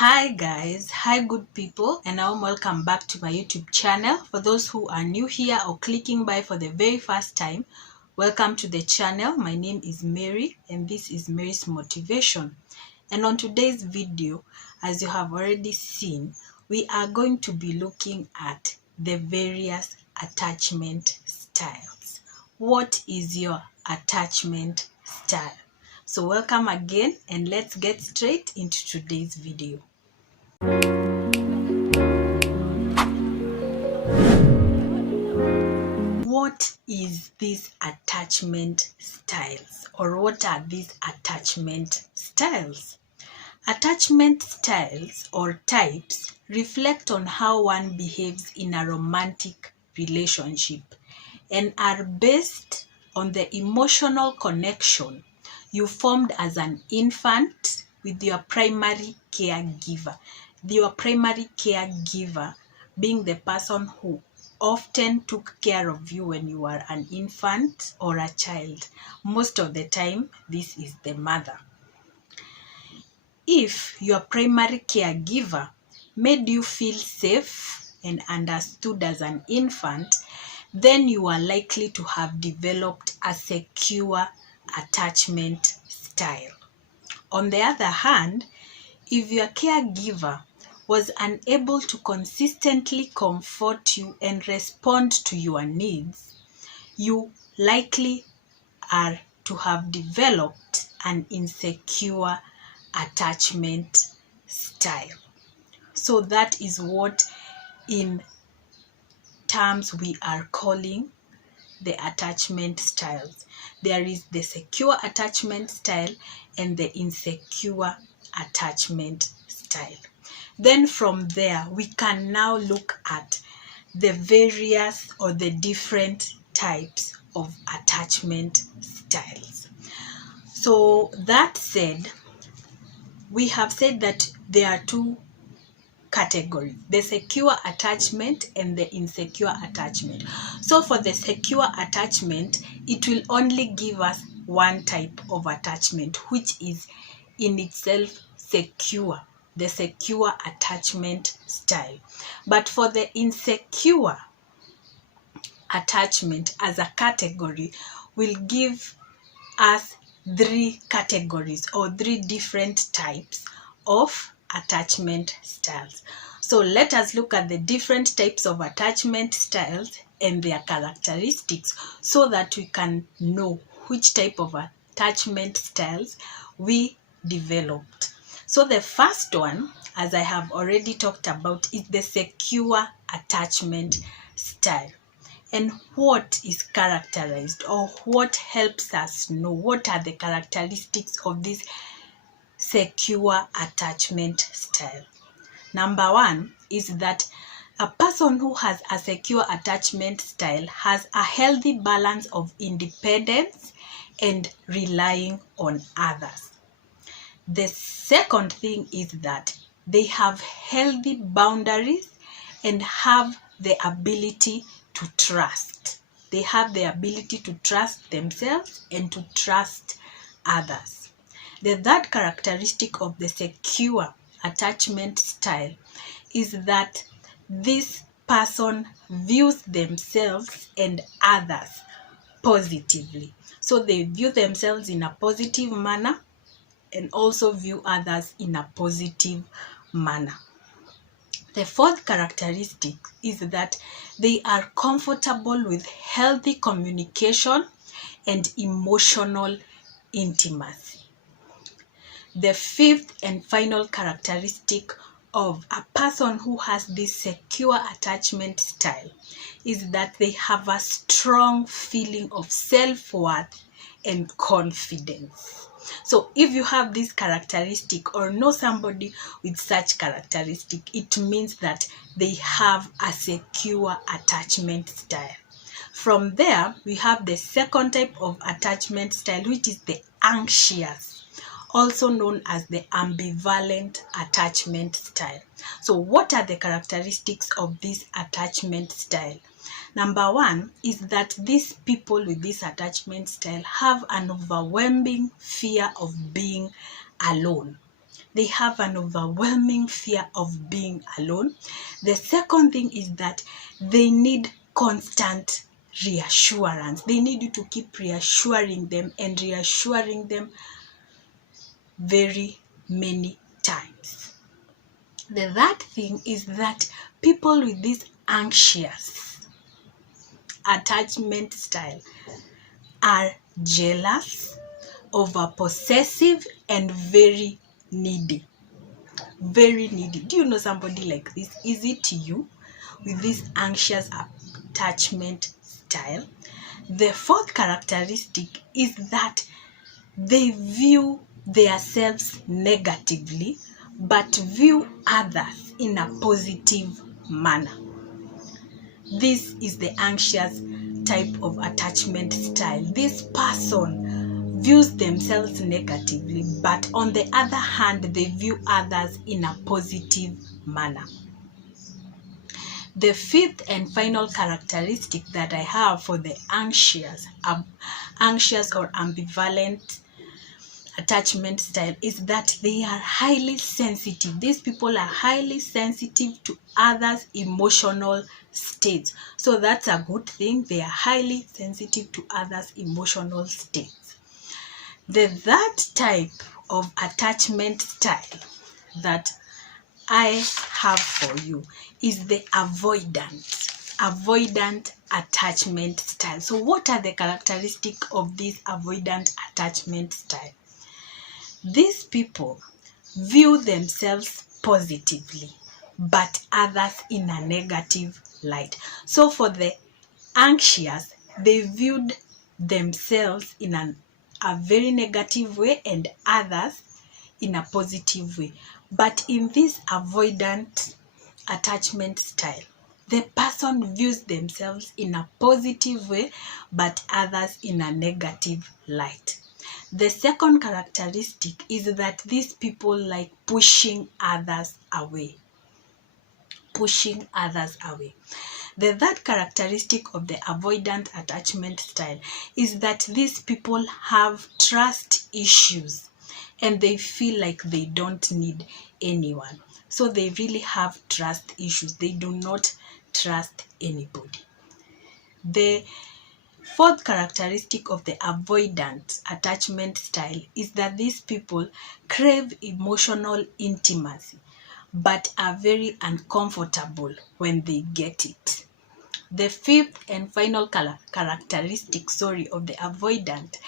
Hi guys, hi good people, and welcome back to my YouTube channel. For those who are new here or clicking by for the very first time, welcome to the channel. My name is Mary and this is Mary's Motivation. And on today's video, as you have already seen, we are going to be looking at the various attachment styles. What is your attachment style? So welcome again and let's get straight into today's video. What is these attachment styles, or what are these attachment styles? Attachment styles or types reflect on how one behaves in a romantic relationship and are based on the emotional connection you formed as an infant with your primary caregiver. Your primary caregiver being the person who often took care of you when you were an infant or a child. Most of the time, this is the mother. If your primary caregiver made you feel safe and understood as an infant, then you are likely to have developed a secure attachment style. On the other hand, if your caregiver was unable to consistently comfort you and respond to your needs, you likely are to have developed an insecure attachment style. So that is what in terms we are calling the attachment styles. There is the secure attachment style and the insecure attachment style. Then from there, we can now look at the various or the different types of attachment styles. So that said, we have said that there are two categories, the secure attachment and the insecure attachment. So for the secure attachment, it will only give us one type of attachment, which is in itself secure, the secure attachment style. But for the insecure attachment as a category, will give us three categories or three different types of attachment styles. So let us look at the different types of attachment styles and their characteristics so that we can know which type of attachment styles we developed. So the first one, as I have already talked about, is the secure attachment style. And what is characterized, or what helps us know what are the characteristics of this secure attachment style? Number one is that a person who has a secure attachment style has a healthy balance of independence and relying on others. The second thing is that they have healthy boundaries and have the ability to trust. They have the ability to trust themselves and to trust others. The third characteristic of the secure attachment style is that this person views themselves and others positively. So they view themselves in a positive manner and also view others in a positive manner. The fourth characteristic is that they are comfortable with healthy communication and emotional intimacy. The fifth and final characteristic of a person who has this secure attachment style is that they have a strong feeling of self-worth and confidence. So if you have this characteristic or know somebody with such characteristic, it means that they have a secure attachment style. From there, we have the second type of attachment style, which is the anxious, also known as the ambivalent attachment style. So what are the characteristics of this attachment style? Number one is that these people with this attachment style have an overwhelming fear of being alone. they have an overwhelming fear of being alone. The second thing is that they need constant reassurance. They need you to keep reassuring them and reassuring them very many times. The third thing is that people with this anxious attachment style are jealous, over possessive, and very needy. Very needy. Do you know somebody like this? Is it you with this anxious attachment style? The fourth characteristic is that they view themselves negatively but view others in a positive manner. This is the anxious type of attachment style. This person views themselves negatively, but on the other hand, they view others in a positive manner. The fifth and final characteristic that I have for the anxious or ambivalent attachment style is that they are highly sensitive. These people are highly sensitive to others' emotional states. So that's a good thing. They are highly sensitive to others' emotional states. The third type of attachment style that I have for you is the avoidant attachment style. So what are the characteristics of this avoidant attachment style? These people view themselves positively, but others in a negative light. So for the anxious, they viewed themselves in a very negative way and others in a positive way. But in this avoidant attachment style, the person views themselves in a positive way, but others in a negative light. The second characteristic is that these people like pushing others away. Pushing others away. The third characteristic of the avoidant attachment style is that these people have trust issues and they feel like they don't need anyone. So they really have trust issues. They do not trust anybody. The fourth characteristic of the avoidant attachment style is that these people crave emotional intimacy but are very uncomfortable when they get it. The fifth and final characteristic of the avoidant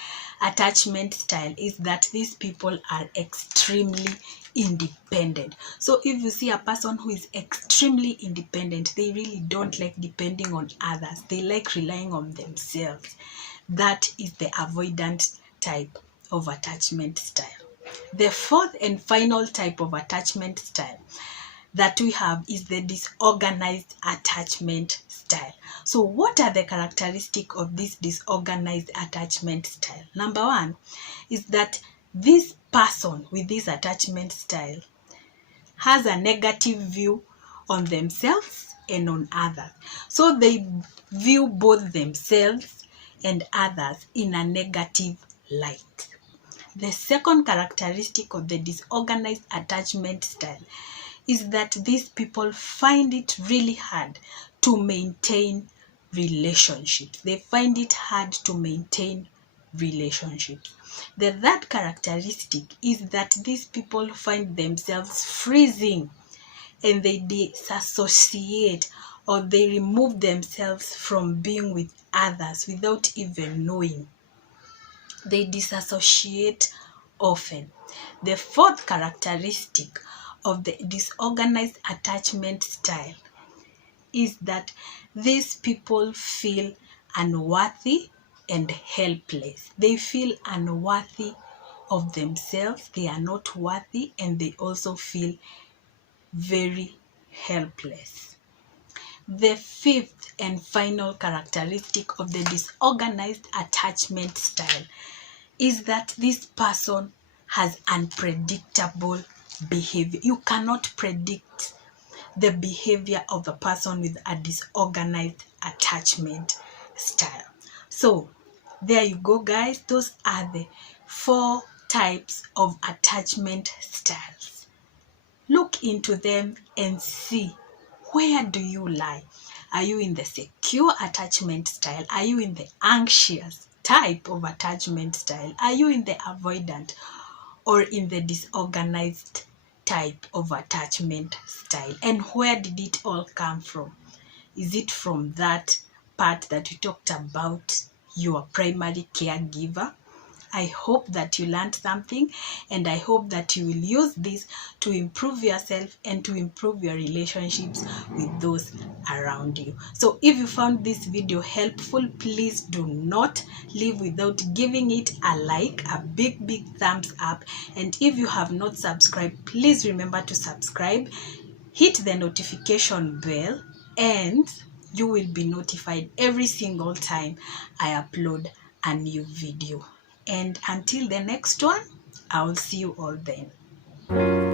attachment style is that these people are extremely independent. So if you see a person who is extremely independent, they really don't like depending on others. They like relying on themselves. That is the avoidant type of attachment style. The fourth and final type of attachment style that we have is the disorganized attachment style. So what are the characteristics of this disorganized attachment style? Number one is that this person with this attachment style has a negative view on themselves and on others. So they view both themselves and others in a negative light. The second characteristic of the disorganized attachment style is that these people find it really hard to maintain relationships. They find it hard to maintain relationships. The third characteristic is that these people find themselves freezing and they disassociate or they remove themselves from being with others without even knowing. They disassociate often. The fourth characteristic of the disorganized attachment style is that these people feel unworthy and helpless. They feel unworthy of themselves. They are not worthy and they also feel very helpless. The fifth and final characteristic of the disorganized attachment style is that this person has unpredictable behavior. You cannot predict the behavior of a person with a disorganized attachment style. So there you go, guys. Those are the 4 types of attachment styles. look into them and see, where do you lie? Are you in the secure attachment style? Are you in the anxious type of attachment style? Are you in the avoidant or in the disorganized type of attachment style? And where did it all come from? Is it from that part that we talked about, your primary caregiver? I hope that you learned something, and I hope that you will use this to improve yourself and to improve your relationships with those around you. So if you found this video helpful, please do not leave without giving it a like, a big thumbs up. And if you have not subscribed, please remember to subscribe, hit the notification bell, and you will be notified every single time I upload a new video. And until the next one, I will see you all then.